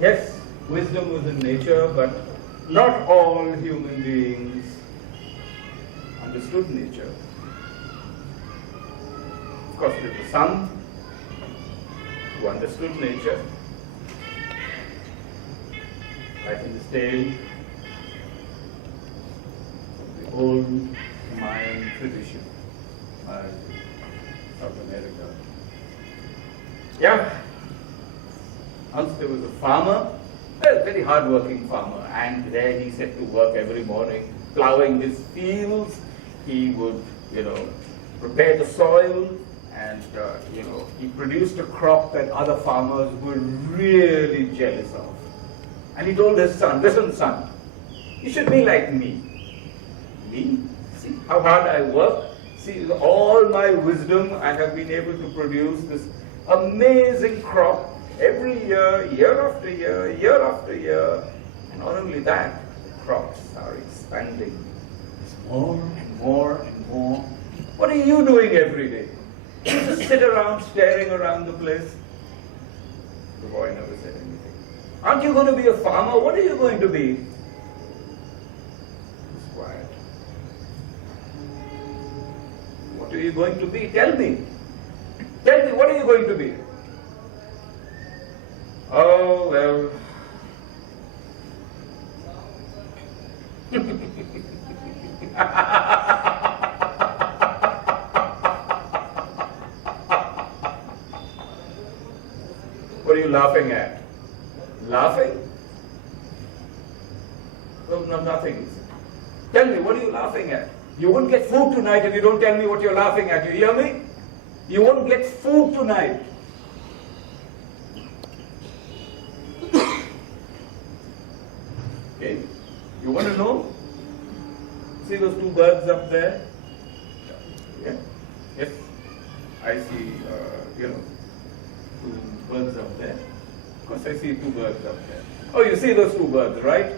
Yes, wisdom was in nature, but not all human beings understood nature. Of course, it was the son who understood nature. Like in this tale, the old Mayan tradition, South America. Yeah. Once there was a farmer, a very hard-working farmer, and there he set to work every morning, plowing his fields. He would, prepare the soil, and, he produced a crop that other farmers were really jealous of. And he told his son, listen, son, you should be like me. Me? See how hard I work? See, with all my wisdom, I have been able to produce this amazing crop every year, year after year, year after year. And not only that, the crops are expanding. It's more and more and more. What are you doing every day? You just sit around staring around the place. The boy never said anything. Aren't you going to be a farmer? What are you going to be? He's quiet. What are you going to be? Tell me. Tell me, what are you going to be? Oh, well. What are you laughing at? Laughing? No, nothing. Tell me, what are you laughing at? You won't get food tonight if you don't tell me what you're laughing at. You hear me? You won't get food tonight. Okay? You want to know? See those two birds up there? Yeah? Yes? I see, two birds up there. Of course I see two birds up there. Oh, you see those two birds, right?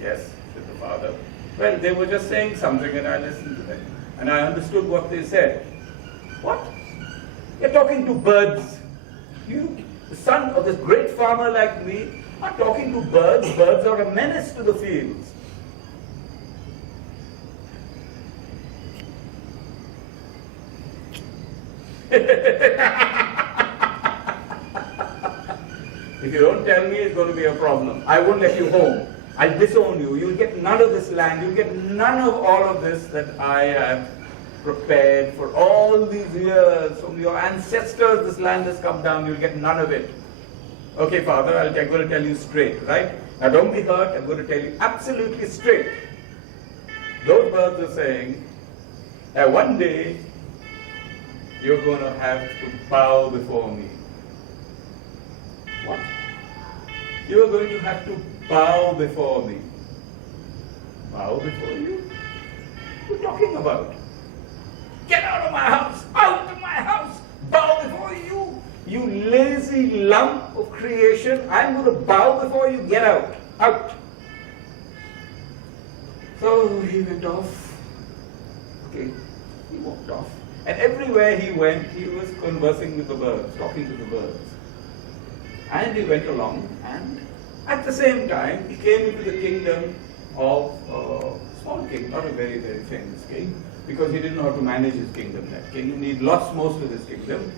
Yes, said the father. Well, they were just saying something and I listened to them. And I understood what they said. What? You're talking to birds. You, the son of this great farmer like me, are talking to birds. Birds are a menace to the fields. If you don't tell me, it's going to be a problem. I won't let you home. I'll disown you. You'll get none of this land. You'll get none of all of this that I have prepared for all these years. From your ancestors, this land has come down. You'll get none of it. Okay, Father, I'm going to tell you straight, right? Now don't be hurt. I'm going to tell you absolutely straight. Those birds are saying that one day you're going to have to bow before me. What? You're going to have to bow before me. Bow before you? What are you talking about? Get out of my house! Out of my house! Bow before you! You lazy lump of creation, I'm going to bow before you. Get out! Out! So he went off. Okay, he walked off. And everywhere he went, he was conversing with the birds, talking to the birds. And he went along, and at the same time, he came into the kingdom of a small king, not a very, very famous king, because he didn't know how to manage his kingdom, that kingdom. He'd lost most of his kingdom.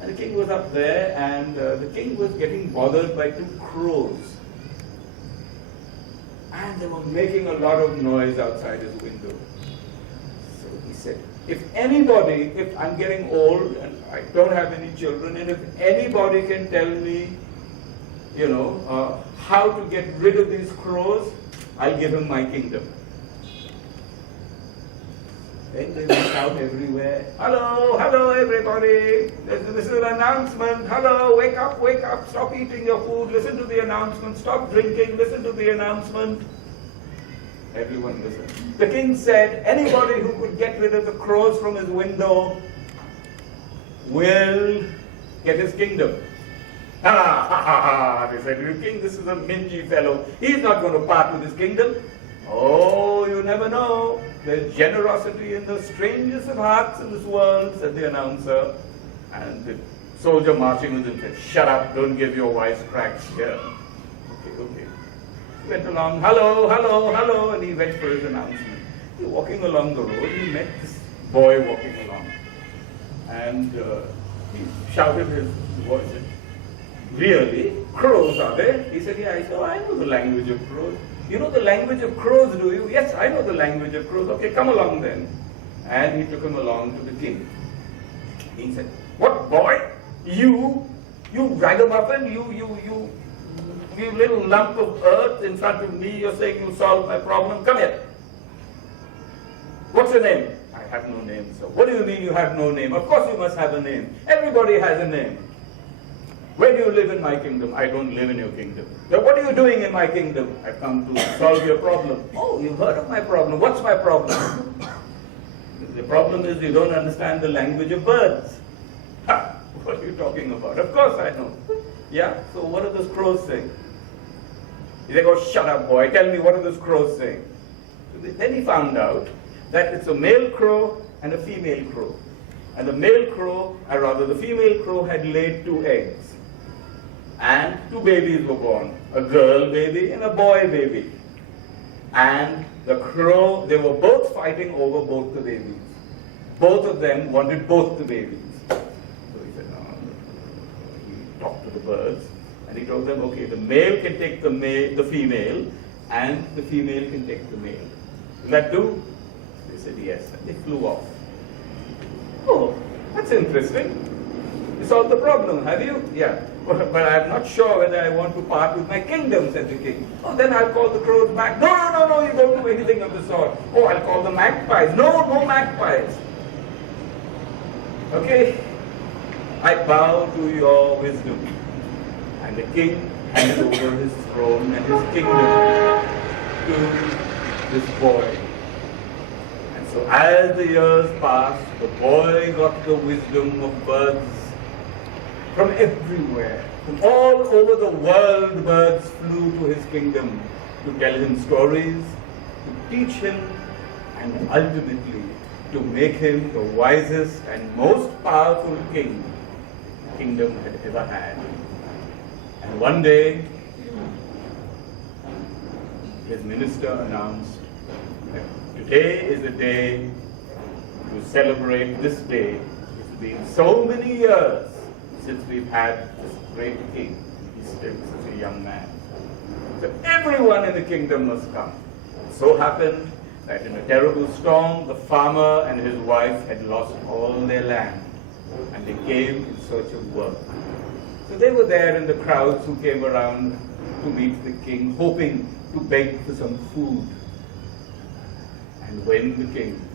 And the king was up there, and the king was getting bothered by two crows. And they were making a lot of noise outside his window. So he said, if I'm getting old and I don't have any children, and if anybody can tell me, how to get rid of these crows, I'll give him my kingdom. Then they went out everywhere. Hello, hello everybody. This is an announcement. Hello, wake up. Stop eating your food. Listen to the announcement. Stop drinking. Listen to the announcement. Everyone listened. The king said, anybody who could get rid of the crows from his window will get his kingdom. Ha ha ha ha, they said, you king, this is a mingy fellow. He's not going to part with his kingdom. Oh, you never know. There's generosity in the strangest of hearts in this world, said the announcer. And the soldier marching with him said, shut up, don't give your wisecracks here. Okay. He went along, hello, and he went for his announcement. He was walking along the road, he met this boy walking along. And he shouted his voice, really? Crows, are they? He said, yeah. He said, oh, I know the language of crows. You know the language of crows, do you? Yes, I know the language of crows. Okay, come along then. And he took him along to the king. He said, what boy? You ragamuffin, you little lump of earth in front of me, you're saying you'll solve my problem? Come here. What's your name? I have no name, sir. What do you mean you have no name? Of course you must have a name. Everybody has a name. Where do you live in my kingdom? I don't live in your kingdom. Now, what are you doing in my kingdom? I've come to solve your problem. Oh, you've heard of my problem. What's my problem? The problem is you don't understand the language of birds. Ha! What are you talking about? Of course I know. Yeah? So what are those crows saying? They go, shut up, boy. Tell me, what are those crows saying? Then he found out that it's a male crow and a female crow. And the male crow, or rather the female crow, had laid 2 eggs. And 2 babies were born, a girl baby and a boy baby. And the crow, they were both fighting over both the babies. Both of them wanted both the babies. So he said, no. He talked to the birds and he told them, okay, the male can take the female and the female can take the male. Will that do? They said yes, and they flew off. Oh, that's interesting. You solved the problem, have you? Yeah. But I'm not sure whether I want to part with my kingdom, said the king. Oh, then I'll call the crows back. No, you don't do anything of the sort. Oh, I'll call the magpies. No magpies. Okay? I bow to your wisdom. And the king handed over his throne and his kingdom to this boy. And so as the years passed, the boy got the wisdom of birds. From everywhere, from all over the world, birds flew to his kingdom to tell him stories, to teach him, and ultimately to make him the wisest and most powerful king the kingdom had ever had. And one day, his minister announced that today is the day to celebrate this day. It's been so many years since we've had this great king. He's still such a young man. So everyone in the kingdom must come. It so happened that in a terrible storm, the farmer and his wife had lost all their land, and they came in search of work. So they were there in the crowds who came around to meet the king, hoping to beg for some food. And when the king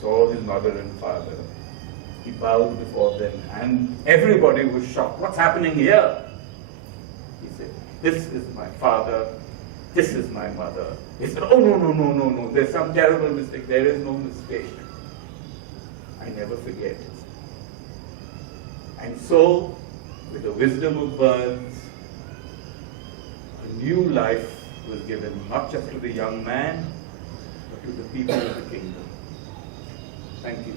saw his mother and father, he bowed before them, and everybody was shocked. What's happening here? He said, this is my father, this is my mother. He said, oh, no, there's some terrible mistake. There is no mistake. I never forget. And so, with the wisdom of birds, a new life was given, not just to the young man, but to the people of the kingdom. Thank you.